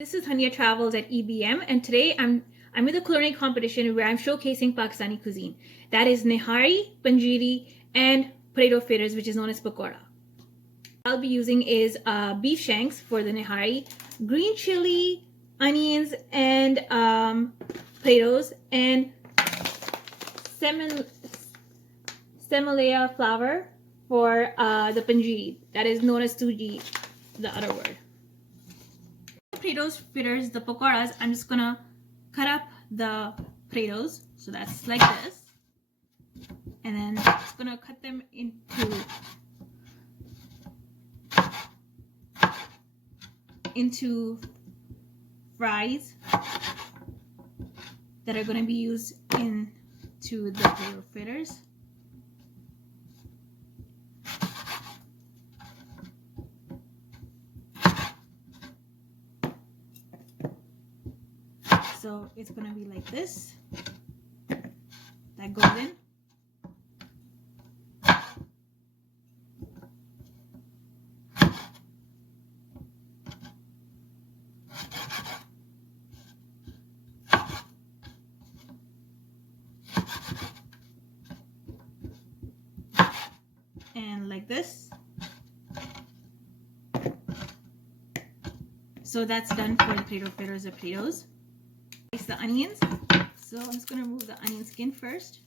This is Hunyah Travels at EBM, and today I'm with a culinary competition where I'm showcasing Pakistani cuisine. That is Nihari, Pinjri, and potato fritters, which is known as Pokra. I'll be using is beef shanks for the Nihari, green chili, onions, and potatoes, and semolina flour for the Pinjri. That is known as suji, the other word. Potatoes fritters, the pakoras, I'm just gonna cut up the potatoes, so that's like this, and then I'm just gonna cut them into fries that are gonna be used into the potato fritters. So it's gonna be like this. That goes in. And like this. So that's done for the potato fritters or potatoes. Slice the onions. So I'm just going to remove the onion skin first.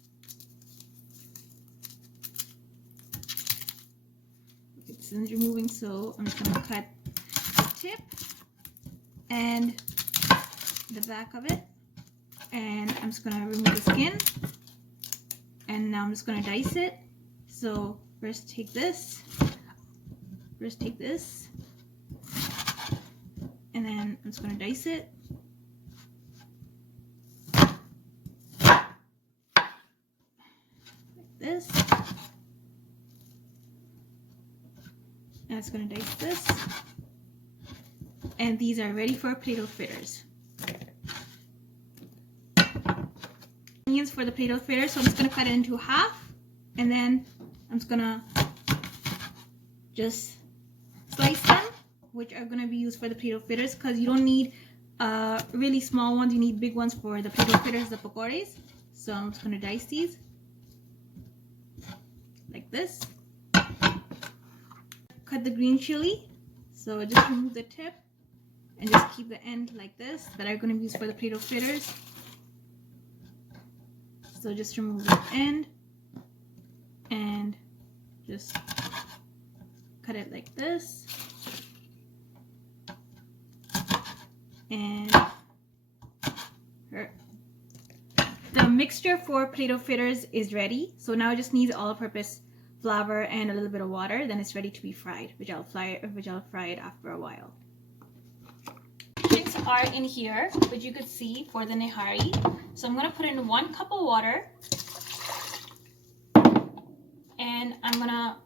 Okay, this is removing, so I'm just going to cut the tip and the back of it. And I'm just going to remove the skin. And now I'm just going to dice it. So first take this. And then I'm just going to dice it. This, and it's going to dice this, and these are ready for potato fritters. Onions for the potato fritters, so I'm just going to cut it into half, and then I'm just going to just slice them, which are going to be used for the potato fritters, because you don't need really small ones, you need big ones for the potato fritters, the pakoras. So I'm just going to dice these like this. Cut the green chili, so just remove the tip and just keep the end like this, that are going to be used for the potato fritters. So just remove the end and just cut it like this. And the mixture for potato fritters is ready. So now it just needs all-purpose flour and a little bit of water. Then it's ready to be fried, which I'll fry it after a while. Things are in here, which you could see for the Nihari. So I'm gonna put in 1 cup of water, and I'm gonna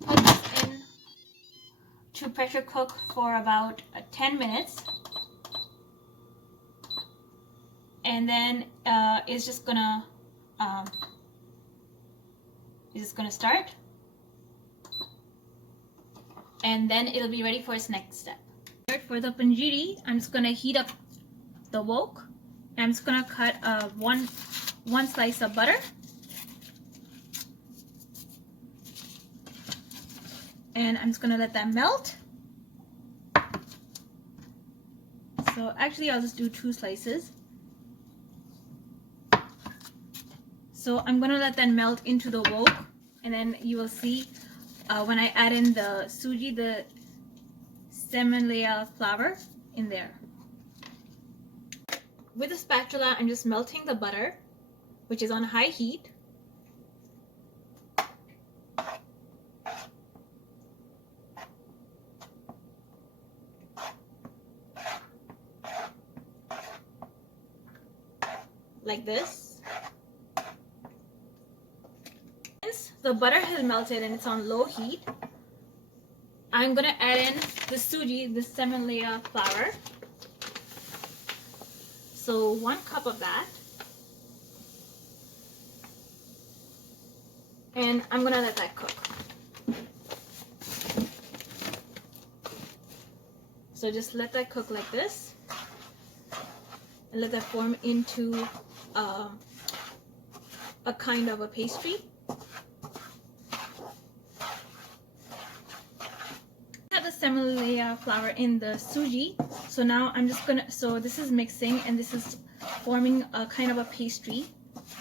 put this in to pressure cook for about 10 minutes. And then it's just gonna start, and then it'll be ready for its next step. For the Pinjri, I'm just gonna heat up the wok. I'm just gonna cut one slice of butter, and I'm just gonna let that melt. So actually, I'll just do 2 slices. So I'm gonna let that melt into the wok, and then you will see when I add in the suji, the semolina flour in there. With a spatula, I'm just melting the butter, which is on high heat. Like this. The butter has melted and it's on low heat. I'm gonna add in the suji, the semolina flour. So 1 cup of that. And I'm gonna let that cook. So just let that cook like this, and let that form into a kind of a pastry. I have the semolina flour in the suji, so now I'm just gonna, so this is mixing and this is forming a kind of a pastry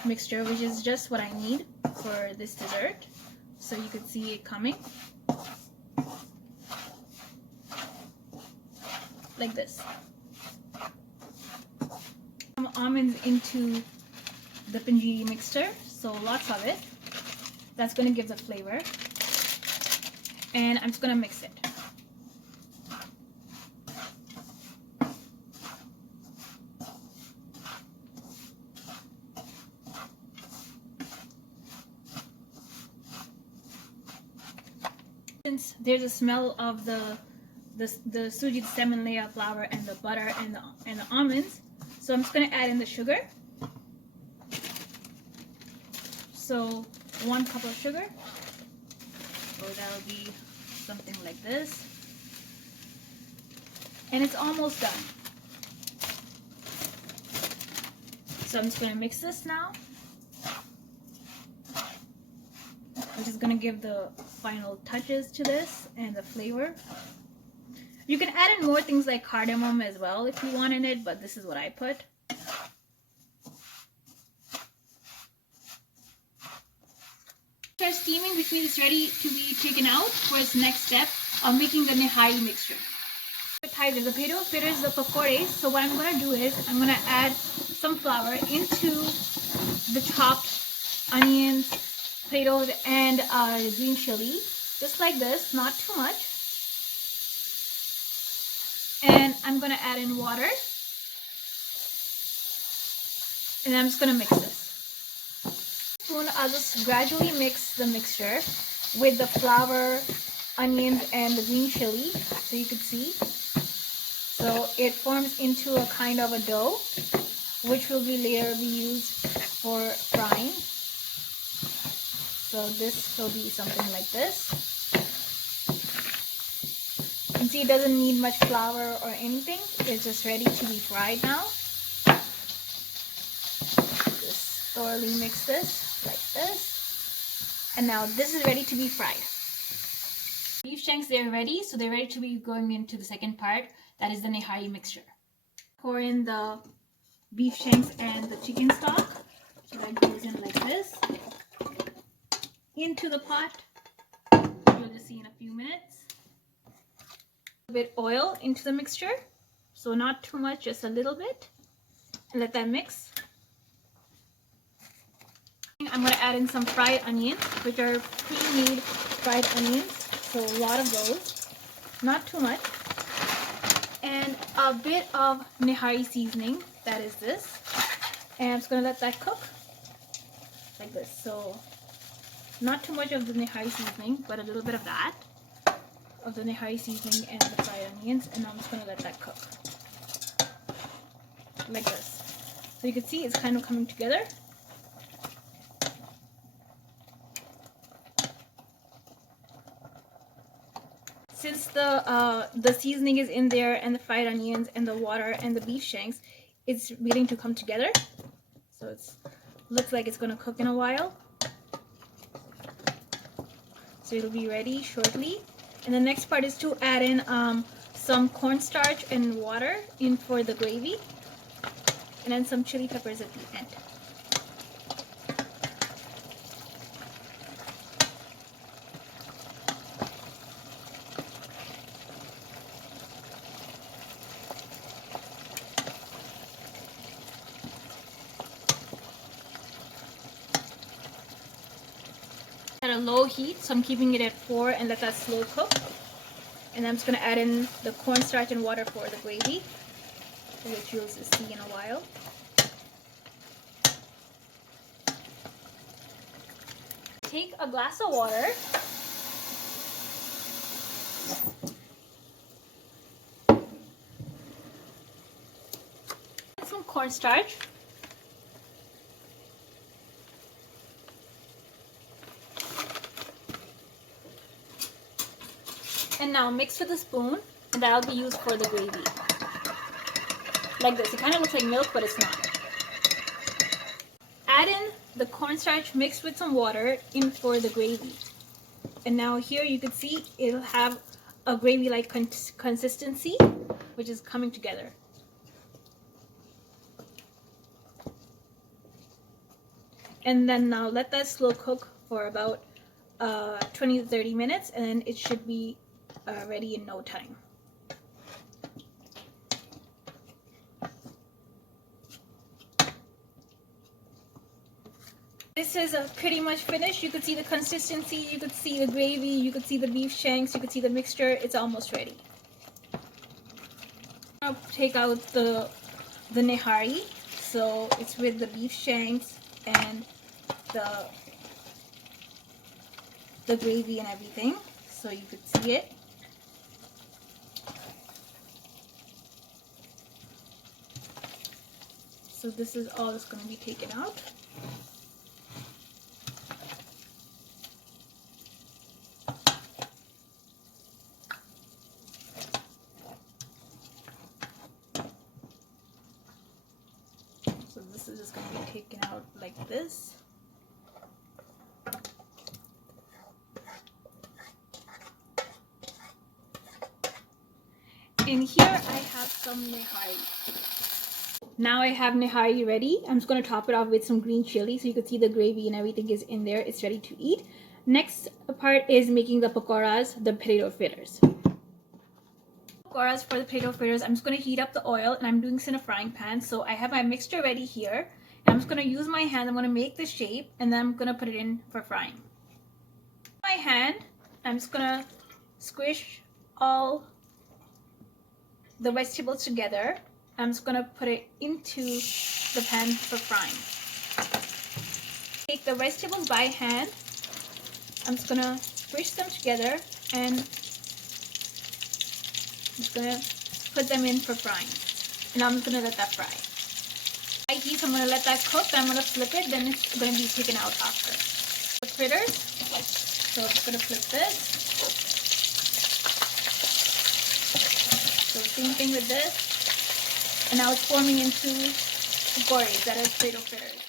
mixture, which is just what I need for this dessert. So you could see it coming like this. Some almonds into the Pinjri mixture, so lots of it. That's going to give the flavor. And I'm just going to mix it. Since there's a smell of the suji, the semolina flour, and the butter and the almonds, so I'm just going to add in the sugar. So 1 cup of sugar. So that'll be something like this. And it's almost done. So I'm just going to mix this now. I'm just going to give the final touches to this and the flavor. You can add in more things like cardamom as well if you want in it, but this is what I put. It's steaming, which means it's ready to be taken out for its next step of making the Nihari mixture. The potato fritters, the Pokra. So what I'm going to do is I'm going to add some flour into the chopped onions, potatoes, and green chili, just like this, not too much. And I'm going to add in water, and I'm just going to mix this. I'll just gradually mix the mixture with the flour, onions, and the green chili, so you could see. So it forms into a kind of a dough, which will be later be used for frying. So this will be something like this. You can see it doesn't need much flour or anything. It's just ready to be fried now. Just thoroughly mix this like this. And now this is ready to be fried. Beef shanks, they're ready. So they're ready to be going into the second part. That is the Nihari mixture. Pour in the beef shanks and the chicken stock. So that goes in like this. Into the pot. You'll just see in a few minutes. A bit oil into the mixture. So not too much, just a little bit. And let that mix. I'm going to add in some fried onions, which are pre-made fried onions. So a lot of those. Not too much. And a bit of Nihari seasoning. That is this. And I'm just going to let that cook. Like this. So not too much of the Nihari seasoning, but a little bit of that. Of the Nihari seasoning and the fried onions. And I'm just going to let that cook. Like this. So you can see it's kind of coming together. Since the seasoning is in there and the fried onions and the water and the beef shanks, it's beginning to come together. So it's looks like it's going to cook in a while. So it'll be ready shortly. And the next part is to add in some cornstarch and water in for the gravy. And then some chili peppers at the end. At a low heat, so I'm keeping it at 4 and let that slow cook. And I'm just going to add in the cornstarch and water for the gravy, which you'll see in a while. Take a glass of water. Some cornstarch. And now mix with a spoon And that'll be used for the gravy. Like this. It kind of looks like milk, but it's not. Add in the cornstarch mixed with some water in for the gravy. And now here you can see it'll have a gravy-like consistency, which is coming together. And then now let that slow cook for about 20 to 30 minutes, and then it should be ready in no time. This is pretty much finished. You could see the consistency, you could see the gravy, you could see the beef shanks, you could see the mixture. It's almost ready. I'll take out the nihari. So it's with the beef shanks and the gravy and everything. So you could see it. So this is all that's going to be taken out. So this is just going to be taken out like this. And here I have some nihari. Now I have nihari ready. I'm just going to top it off with some green chili so you can see the gravy and everything is in there. It's ready to eat. Next part is making the pakoras, the potato fritters. Pakoras for the potato fritters, I'm just going to heat up the oil, and I'm doing this in a frying pan. So I have my mixture ready here. And I'm just going to use my hand. I'm going to make the shape, and then I'm going to put it in for frying. My hand, I'm just going to squish all the vegetables together. I'm just going to put it into the pan for frying. Take the vegetables by hand. I'm just going to squish them together, and I'm just going to put them in for frying. And I'm just going to let that fry. High heat, so I'm going to let that cook, then I'm going to flip it, then it's going to be taken out after. The fritters, so I'm just going to flip this. So same thing with this. And now it's forming into pakoras, that is potato fritters.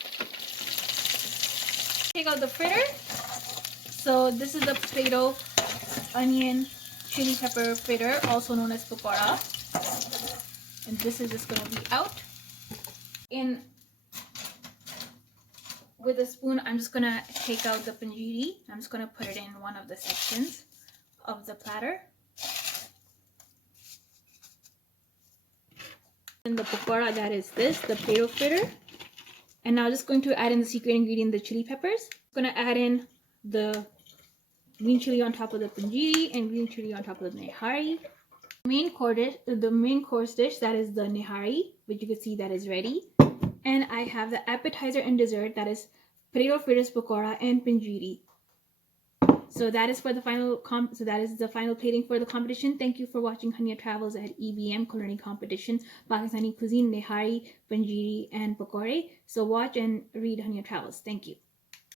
Take out the fritter. So this is the potato, onion, chili pepper fritter, also known as pokra. And this is just going to be out. With a spoon, I'm just going to take out the pinjri. I'm just going to put it in one of the sections of the platter. And the pokra, that is this, the potato fritter. And now just going to add in the secret ingredient, the chili peppers. I'm going to add in the green chili on top of the pinjri and green chili on top of the nihari. The main course dish, that is the nihari, which you can see that is ready. And I have the appetizer and dessert, that is potato fritters, pokra, and pinjri. So that is for the final plating for the competition. Thank you for watching Hunyah Travels at EBM Culinary Competition, Pakistani Cuisine, Nihari, Pinjri, and Pokra. So watch and read Hunyah Travels. Thank you.